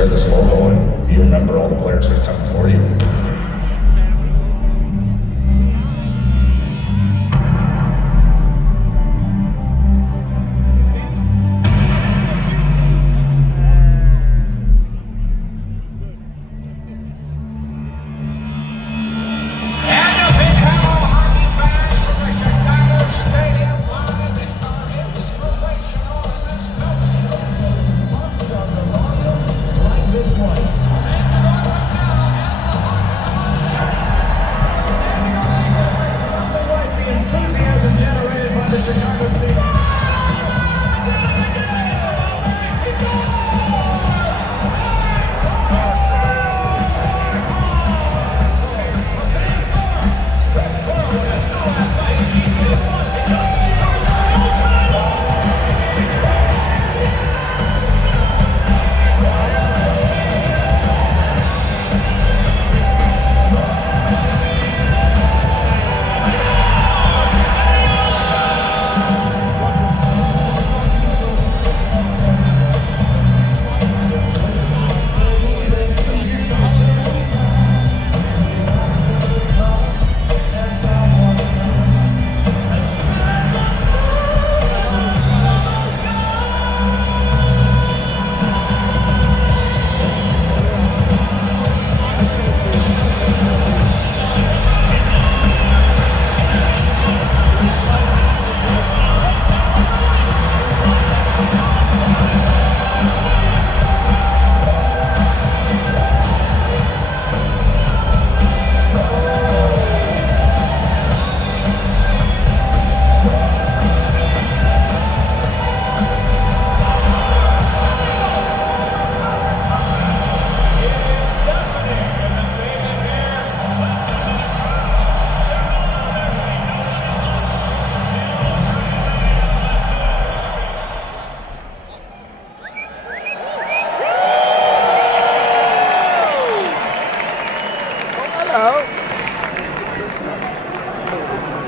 wear this logo and you remember all the players that come before you.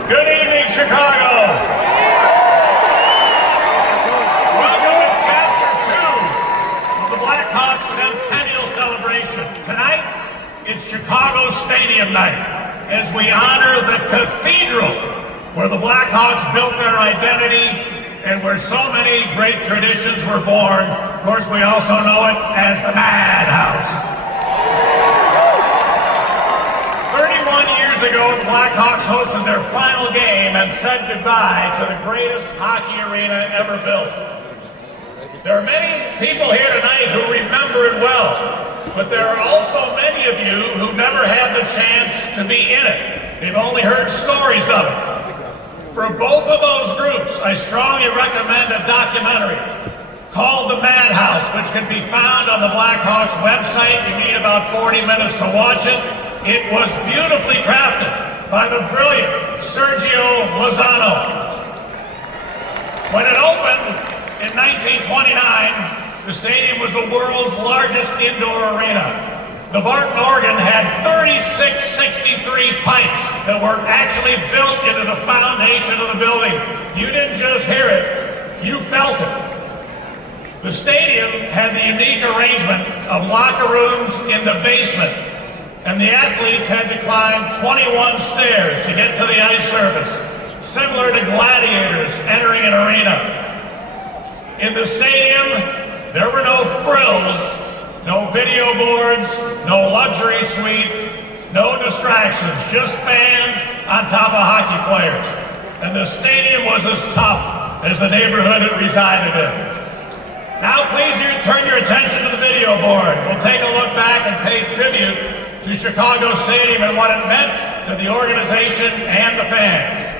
Good evening, Chicago. Welcome to Chapter 2 of the Blackhawks Centennial celebration. Tonight, it's Chicago Stadium night as we honor the cathedral where the Blackhawks built their identity and where so many great traditions were born. Of course, we also know it as the Madhouse. 31 years ago, the Blackhawks hosted their final game and said goodbye to the greatest hockey arena ever built. There are many people here tonight who remember it well, but there are also many of you who've never had the chance to be in it. They've only heard stories of it. For both of those groups, I strongly recommend a documentary called The Madhouse, which can be found on the Blackhawks website. You need about 40 minutes to watch it. It was beautifully crafted by the brilliant Sergio Lozano. When it opened in 1929, the stadium was the world's largest indoor arena. The Barton organ had 3663 pipes that were actually built into the foundation of the building. You didn't just hear it, you felt it. The stadium had the unique arrangement of locker rooms in the basement, and the athletes had to climb 21 stairs to get to the ice surface, similar to gladiators entering an arena. In the stadium, there were no frills, no video boards, no luxury suites, no distractions, just fans on top of hockey players. And the stadium was as tough as the neighborhood it resided in. Now please turn your attention to the video board. We'll take a look back and pay tribute to Chicago Stadium and what it meant to the organization and the fans.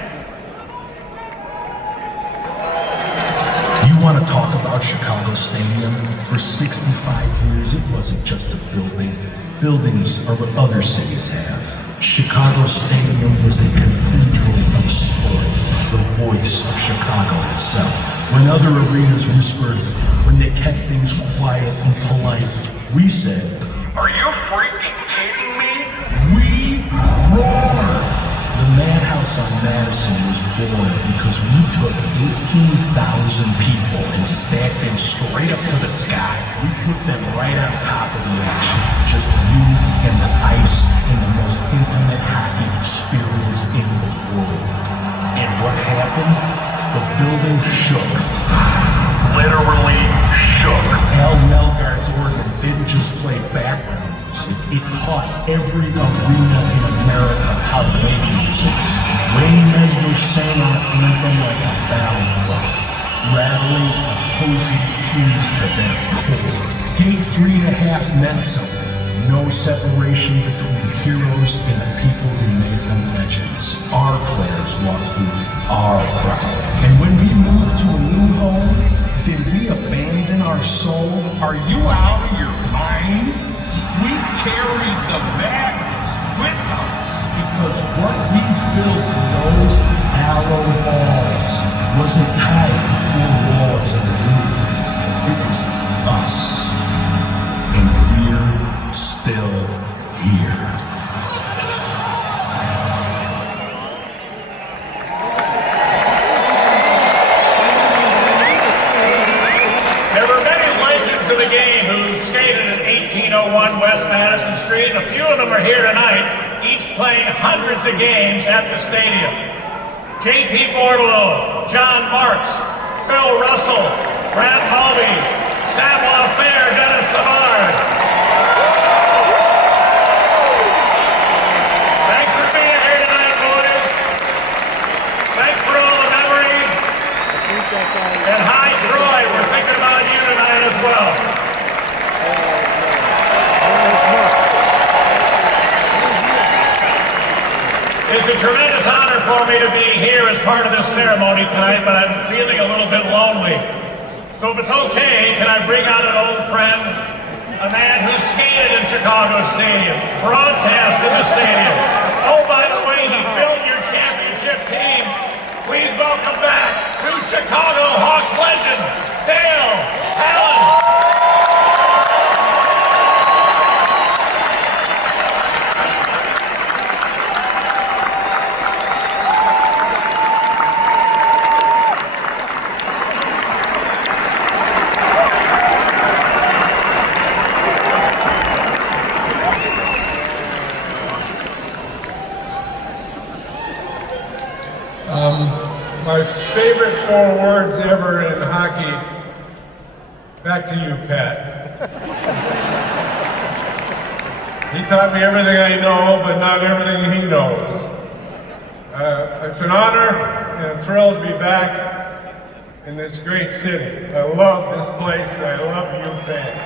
You want to talk about Chicago Stadium? For 65 years, it wasn't just a building. Buildings are what other cities have. Chicago Stadium was a cathedral of sport, the voice of Chicago itself. When other arenas whispered, when they kept things quiet and polite, we said, "Are you freaking kidding me?" We roared. The Madhouse House on Madison was born because we took 18,000 people and stacked them straight up to the sky. We put them right on top of the action. Just you and the ice in the most intimate hockey experience in the world. And what happened? The building shook. Literally shook. Al Melgard's organ didn't just play background music. It taught every arena in America how to make music. Wayne Mesner sang our anthem like a battle drum, rattling opposing teams to their core. Gate 3.5 meant something. No separation between heroes and the people who made them legends. Our players walked through our crowd. And when we moved to a new home, did we abandon our soul? Are you out of your mind? We carried the madness with us because what we built in those narrow walls wasn't tied to 4 walls and a roof. It was us. And we're still here. Of the game who skated at 1801 West Madison Street. A few of them are here tonight, each playing hundreds of games at the stadium. J.P. Bordelot, John Marks, Phil Russell, Brad Mulvey, Samuel Fair, Dennis Savard. Thanks for being here tonight, boys. Thanks for all the memories. And hi, Troy, we're thinking about you tonight as well. It's a tremendous honor for me to be here as part of this ceremony tonight, but I'm feeling a little bit lonely. So if it's okay, can I bring out an old friend, a man who skated in Chicago Stadium, broadcast in the stadium. Oh, by the way, he built your championship team. Please welcome back to Chicago Hawks legend, Dale Allen. My favorite 4 words ever in hockey, back to you, Pat. He taught me everything I know, but not everything he knows. It's an honor and a thrill to be back in this great city. I love this place. I love you fans.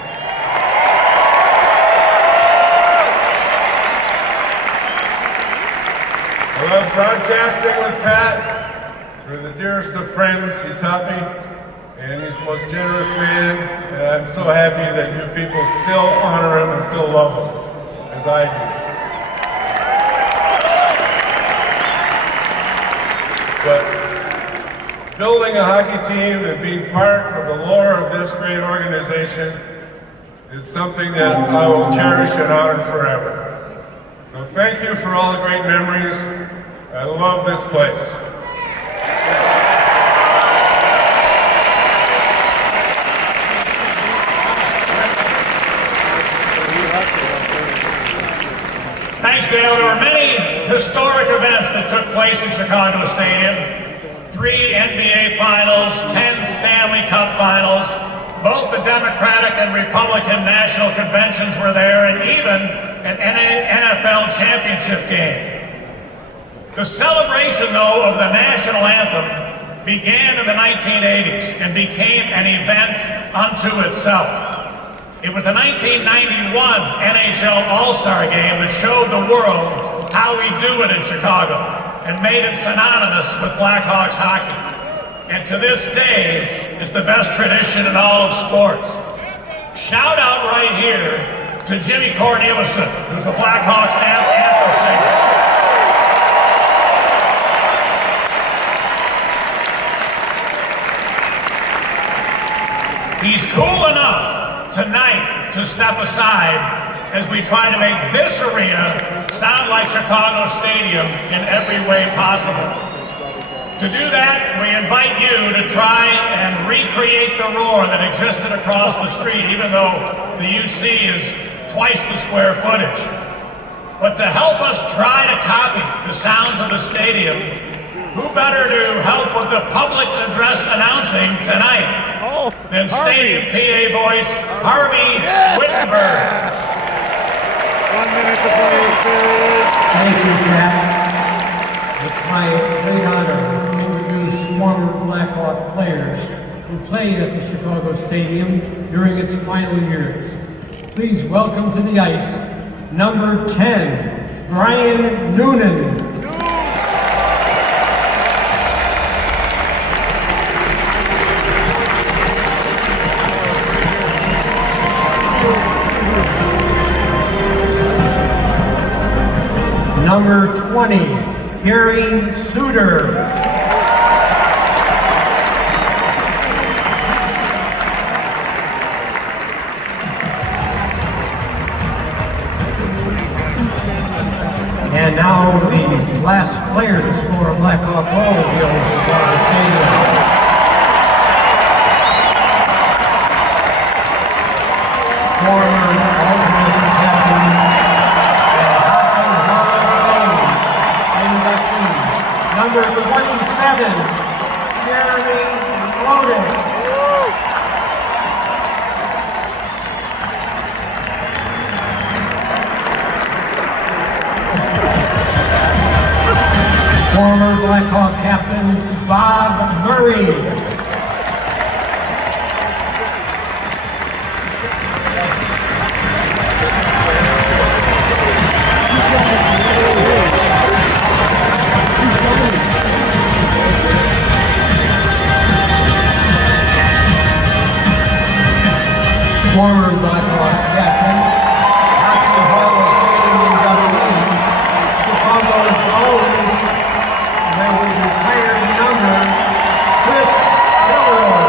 I love broadcasting with Pat. We're the dearest of friends, he taught me, and he's the most generous man, and I'm so happy that you people still honor him and still love him, as I do. But building a hockey team and being part of the lore of this great organization is something that I will cherish and honor forever. So thank you for all the great memories. I love this place. Thanks, Dale. There were many historic events that took place in Chicago Stadium. 3 NBA Finals, 10 Stanley Cup Finals. Both the Democratic and Republican National Conventions were there, and even an NFL championship game. The celebration, though, of the national anthem began in the 1980s and became an event unto itself. It was the 1991 NHL All-Star Game that showed the world how we do it in Chicago and made it synonymous with Blackhawks hockey. And to this day, it's the best tradition in all of sports. Shout out right here to Jimmy Cornelison, who's the Blackhawks anthem singer. He's cool enough tonight to step aside as we try to make this arena sound like Chicago Stadium in every way possible. To do that, we invite you to try and recreate the roar that existed across the street, even though the UC is twice the square footage. But to help us try to copy the sounds of the stadium, who better to help with the public address announcing tonight than Stadium PA voice Harvey Wittenberg. 1 minute to play. Thank you, Jack. It's my great honor to introduce former Blackhawk players who played at the Chicago Stadium during its final years. Please welcome to the ice, number 10, Brian Noonan. Number 20, Gary Suter. And now the last player to score a Blackhawk goal here in Chicago Stadium. Former alternate captain number 27, Jeremy Loden. Former Blackhawk captain Bob Murray. Former Blackhawk captain, Hockey Hall of Fame inductee, Chicago's own, and his retired number, Chris Kilroy.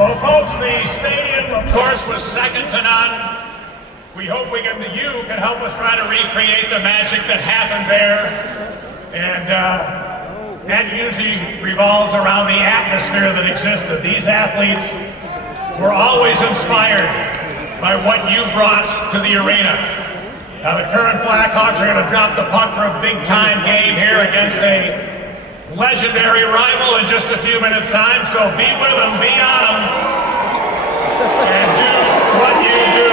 Well, folks, the stadium, of course, was second to none. We hope you can help us try to recreate the magic that happened there. And that usually revolves around the atmosphere that existed. These athletes were always inspired by what you brought to the arena. Now, the current Blackhawks are going to drop the puck for a big-time game here against a legendary rival in just a few minutes' time, so be with them, be on them, and do what you do.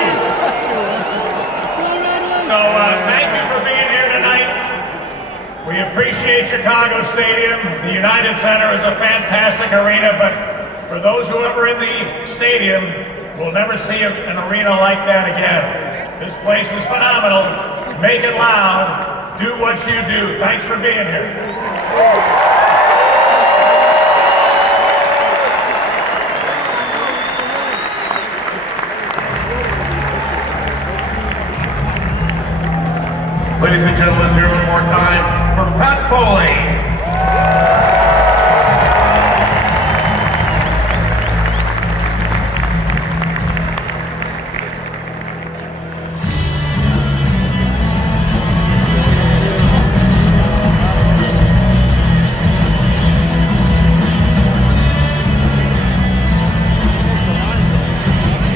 So thank you for being here tonight. We appreciate Chicago Stadium. The United Center is a fantastic arena, but for those who ever in the stadium, we'll never see an arena like that again. This place is phenomenal. Make it loud. Do what you do. Thanks for being here. Ladies and gentlemen, here one more time for Pat Foley.